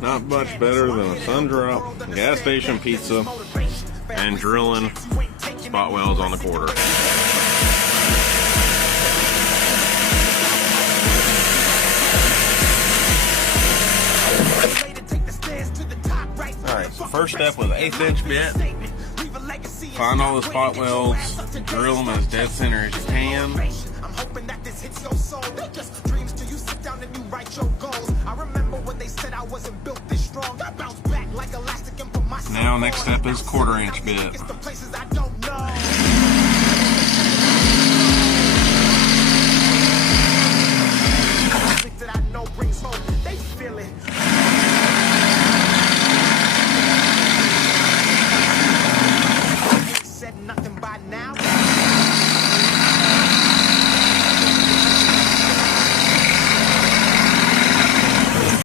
Not much better than a sun drop, gas station pizza, and drilling spot welds on the quarter. Alright, so first step was 1/8 inch bit. Find all the spot welds, drill them as dead center as you can. Now next step is 1/4 inch bit.